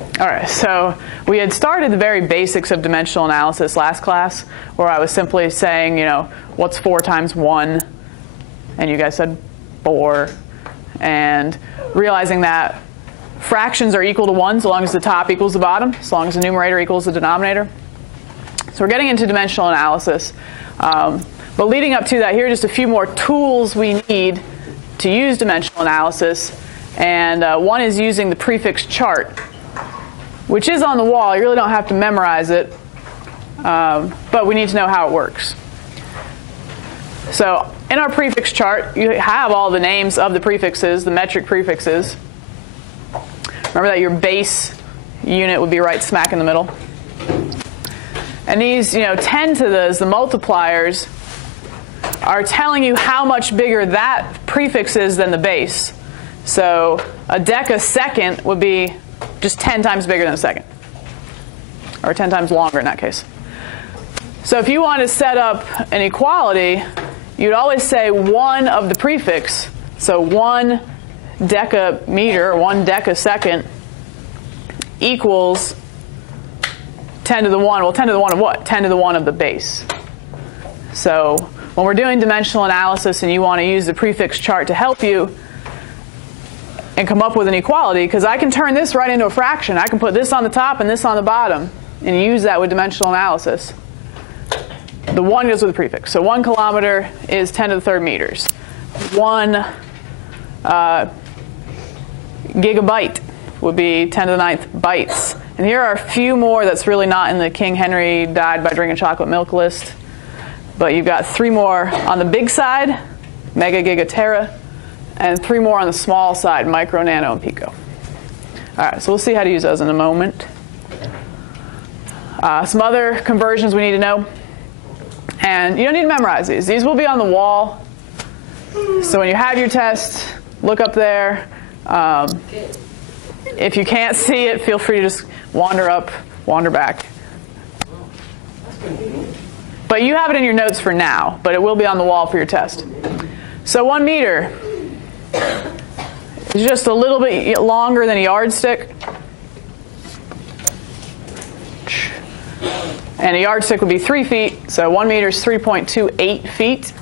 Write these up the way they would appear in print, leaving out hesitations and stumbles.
All right, so we had started the very basics of dimensional analysis last class, where I was simply saying, what's 4 times 1? And you guys said 4. And realizing that fractions are equal to 1 so long as the top equals the bottom, as long as the numerator equals the denominator. So we're getting into dimensional analysis. But leading up to that, here are just a few more tools we need to use dimensional analysis. And one is using the prefix chart, which is on the wall. You really don't have to memorize it, but we need to know how it works. So in our prefix chart, you have all the names of the prefixes, the metric prefixes. Remember that your base unit would be right smack in the middle. And these, 10 to the multipliers, are telling you how much bigger that prefix is than the base. So a decasecond would be just 10 times bigger than a second, or 10 times longer in that case. So if you want to set up an equality, you'd always say 1 of the prefix, so 1 decameter, or 1 decasecond, equals 10 to the 1. Well, 10 to the 1 of what? 10 to the 1 of the base. So when we're doing dimensional analysis and you want to use the prefix chart to help you and come up with an equality, because I can turn this right into a fraction. I can put this on the top and this on the bottom and use that with dimensional analysis. The 1 goes with the prefix. So 1 kilometer is 10 to the 3rd meters. 1 gigabyte would be 10 to the 9th bytes. And here are a few more that's really not in the King Henry died by drinking chocolate milk list. But you've got 3 more on the big side, mega, giga, tera, and 3 more on the small side, micro, nano, and pico. All right, so we'll see how to use those in a moment. Some other conversions we need to know. And you don't need to memorize these. These will be on the wall. So when you have your test, look up there. If you can't see it, feel free to just wander up, wander back. But you have it in your notes for now, but it will be on the wall for your test. So 1 meter is just a little bit longer than a yardstick. And a yardstick would be 3 feet, so 1 meter is 3.28 feet.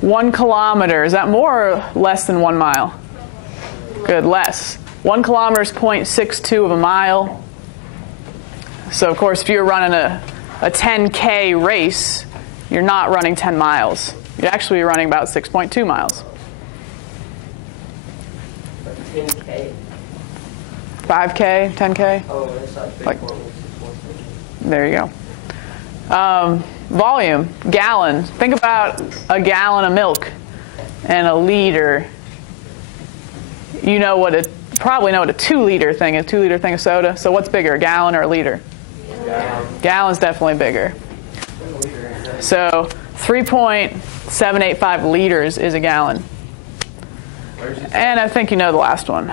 1 kilometer, is that more or less than 1 mile? Good, less. 1 kilometer is 0.62 of a mile. So of course, if you're running a 10K race, you're not running 10 miles. You're actually running about 6.2 miles. 10K? 5K, 10K? Oh, that's like there you go. Volume, gallon. Think about a gallon of milk and a liter. You probably know what a 2-liter thing is, 2-liter thing of soda. So what's bigger, a gallon or a liter? Gallon's definitely bigger. So 3.785 liters is a gallon. And I think you know the last one.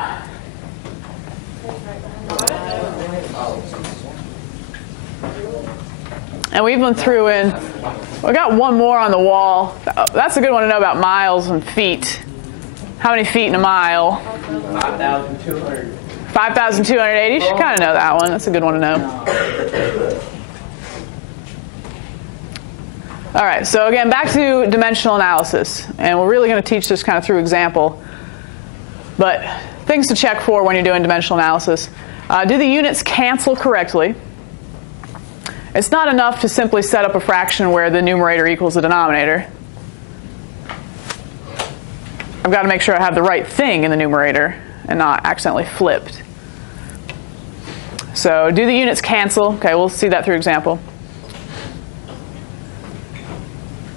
And we've been through we got one more on the wall. That's a good one to know about miles and feet. How many feet in a mile? 5,200. 5,280? You should kind of know that one. That's a good one to know. All right, so again, back to dimensional analysis. And we're really going to teach this kind of through example. But things to check for when you're doing dimensional analysis. Do the units cancel correctly? It's not enough to simply set up a fraction where the numerator equals the denominator. I've got to make sure I have the right thing in the numerator and not accidentally flipped. So do the units cancel? Okay, we'll see that through example.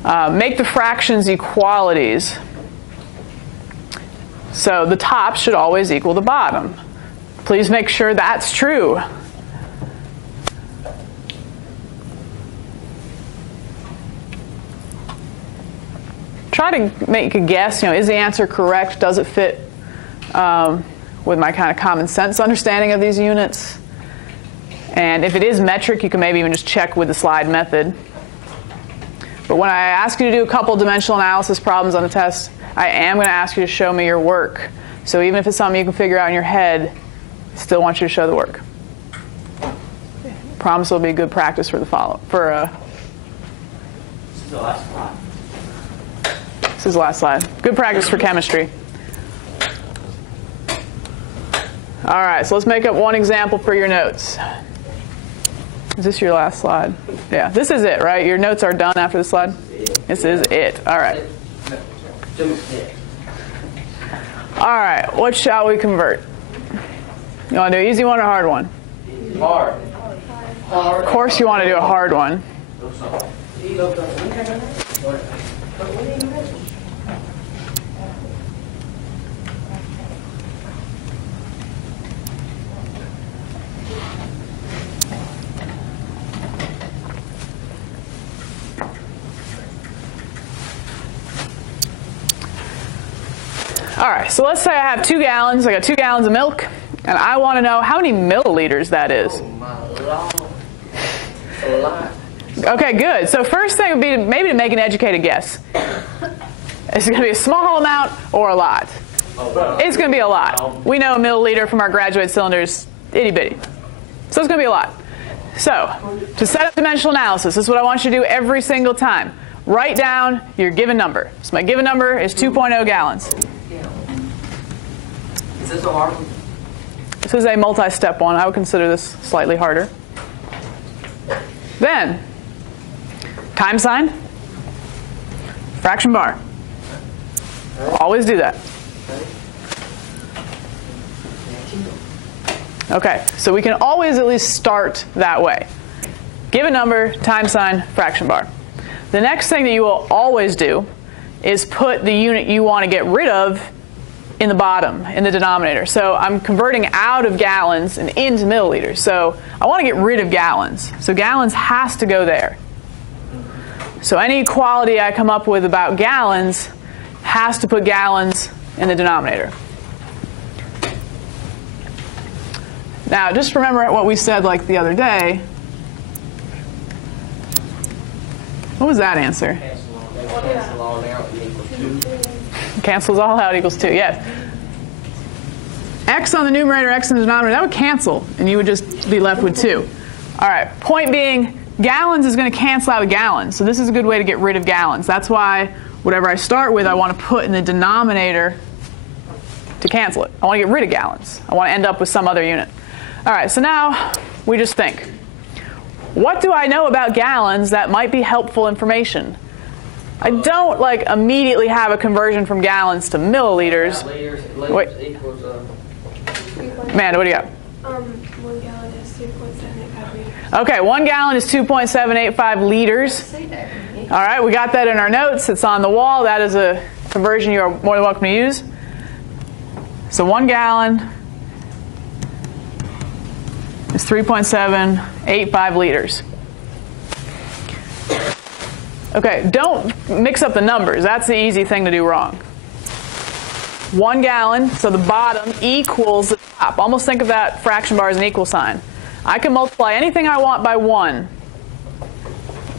Make the fractions equalities. So the top should always equal the bottom. Please make sure that's true. Try to make a guess, is the answer correct? Does it fit with my kind of common sense understanding of these units? And if it is metric, you can maybe even just check with the slide method. But when I ask you to do a couple dimensional analysis problems on the test, I am going to ask you to show me your work. So even if it's something you can figure out in your head, I still want you to show the work. Promise it'll be good practice for the follow. This is the last slide. This is the last slide. Good practice for chemistry. All right, so let's make up one example for your notes. Is this your last slide? Yeah, this is it, right? Your notes are done after the slide? This is it. All right. All right, what shall we convert? You want to do an easy one or a hard one? Hard. Of course you want to do a hard one. All right, so let's say I have 2 gallons. I got 2 gallons of milk, and I want to know how many milliliters that is. Oh my Lord. A lot. Okay, good. So first thing would be maybe to make an educated guess. Is it going to be a small amount or a lot? It's going to be a lot. We know a milliliter from our graduate cylinders, itty bitty. So it's going to be a lot. So to set up dimensional analysis, this is what I want you to do every single time. Write down your given number. So my given number is 2.0 gallons. Is this a hard one? This is a multi-step one. I would consider this slightly harder. Then, time sign, fraction bar. Always do that. Okay, so we can always at least start that way. Given number, time sign, fraction bar. The next thing that you will always do is put the unit you want to get rid of in the bottom, in the denominator. So I'm converting out of gallons and into milliliters. So I want to get rid of gallons. So gallons has to go there. So any equality I come up with about gallons has to put gallons in the denominator. Now just remember what we said like the other day. What was that answer? Cancel all out equals 2. Cancels all out equals 2, yes. X on the numerator, X in the denominator, that would cancel, and you would just be left with 2. All right, point being, gallons is going to cancel out with gallons, so this is a good way to get rid of gallons. That's why whatever I start with, I want to put in the denominator to cancel it. I want to get rid of gallons. I want to end up with some other unit. All right, so now we just think. What do I know about gallons that might be helpful information? I don't like immediately have a conversion from gallons to milliliters. Wait. Equals, Amanda, what do you got? 1 gallon is 2.785 liters. Okay, 1 gallon is 2.785 liters. All right, we got that in our notes. It's on the wall. That is a conversion you are more than welcome to use. So 1 gallon is 3.785 liters. Okay, don't mix up the numbers. That's the easy thing to do wrong. 1 gallon, so the bottom equals the top. Almost think of that fraction bar as an equal sign. I can multiply anything I want by 1.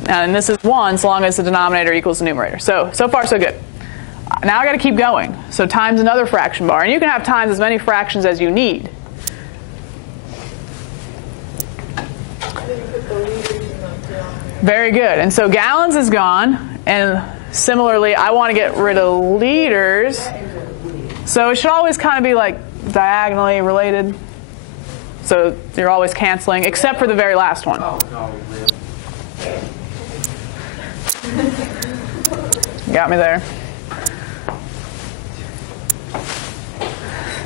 And this is 1 so long as the denominator equals the numerator. So far so good. Now I got to keep going. So times another fraction bar. And you can have times as many fractions as you need. Very good. And so gallons is gone. And similarly, I want to get rid of liters. So it should always kind of be like diagonally related. So you're always canceling, except for the very last one. Got me there.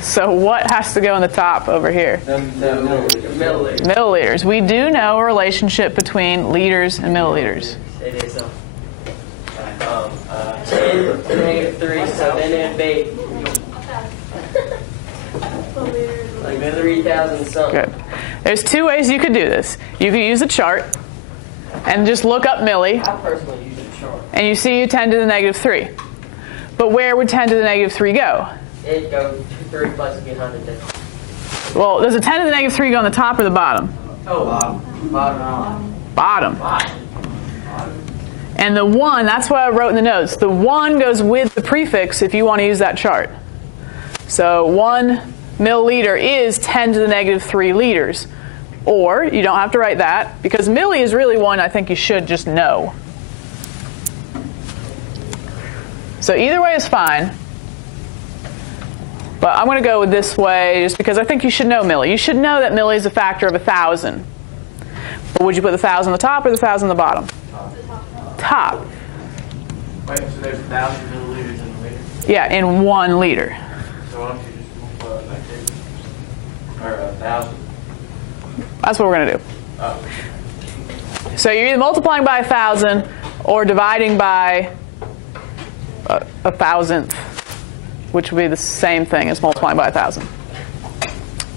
So what has to go in the top over here? milliliters. Milliliters. We do know a relationship between liters and milliliters. It is 10 to negative 3, so then it'd be like 3,000 something. Good. There's 2 ways you could do this. You could use a chart and just look up milli, I personally use a chart. and you see you 10 to the negative 3. But where would 10 to the negative 3 go? It goes 3 plus behind the decimal. Well, does a 10 to the negative 3 go on the top or the bottom? Oh, bottom. Bottom. And the 1, that's what I wrote in the notes. The 1 goes with the prefix if you want to use that chart. So 1 milliliter is 10 to the negative 3 liters. Or, you don't have to write that, because milli is really one I think you should just know. So either way is fine. But I'm going to go with this way just because I think you should know milli. You should know that milli is a factor of 1,000. But would you put the 1,000 on the top or the 1,000 on the bottom? Top. Wait, so there's 1,000 milliliters in a liter? Yeah, in 1 liter. So why don't you just multiply it by 2? Or 1,000? That's what we're going to do. Oh. So you're either multiplying by 1,000 or dividing by 1,000th, which would be the same thing as multiplying by 1,000.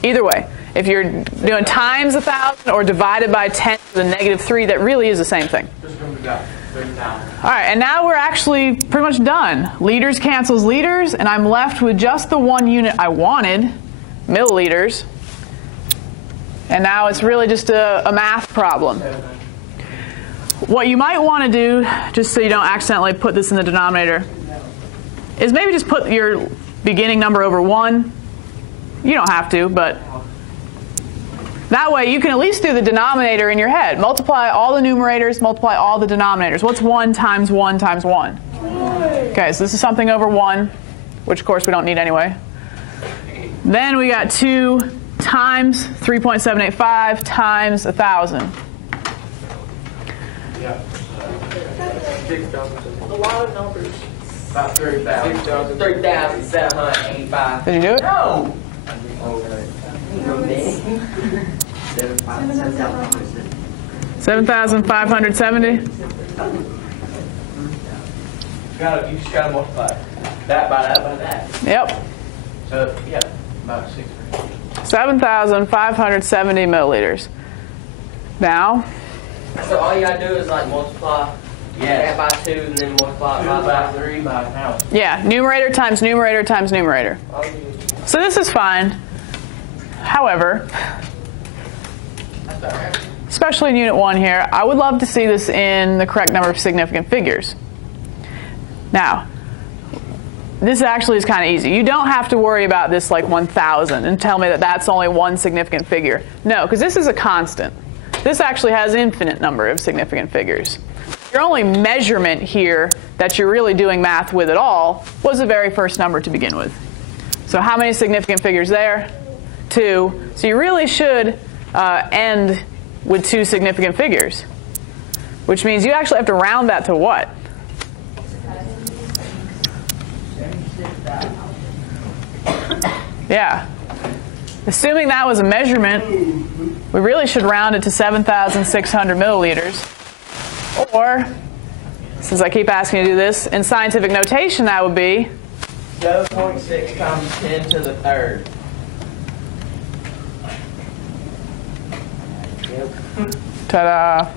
Either way, if you're doing times 1,000 or divided by 10 to the negative 3, that really is the same thing. Just going to go 30,000. All right, and now we're actually pretty much done. Liters cancels liters, and I'm left with just the one unit I wanted, milliliters. And now it's really just a math problem. What you might want to do, just so you don't accidentally put this in the denominator, is maybe just put your beginning number over 1. You don't have to, but that way you can at least do the denominator in your head. Multiply all the numerators, multiply all the denominators. What's 1 times 1 times 1? Okay, so this is something over 1, which of course we don't need anyway. Then we got 2 times 3.785 times 1,000. Yeah. A lot of numbers. About 30,000. 3,785. Did you do it? No! Okay. 7,570? You just got to multiply that by that by that. Yep. So, yeah, about 6%. 7,570 milliliters. Now, So all you gotta do is like multiply that by 2 and then multiply it 2 by 3 by 1,000. yeah, numerator times numerator times numerator. So this is fine. However, especially in Unit 1 here, I would love to see this in the correct number of significant figures. Now, this actually is kind of easy. You don't have to worry about this like 1,000 and tell me that that's only one significant figure. No, because this is a constant. This actually has an infinite number of significant figures. Your only measurement here that you're really doing math with at all was the very first number to begin with. So how many significant figures there? 2. So you really should end with 2 significant figures, which means you actually have to round that to what? Yeah. Assuming that was a measurement, we really should round it to 7,600 milliliters. Or, since I keep asking you to do this, in scientific notation that would be 7.6 times 10 to the 3rd. ta-da.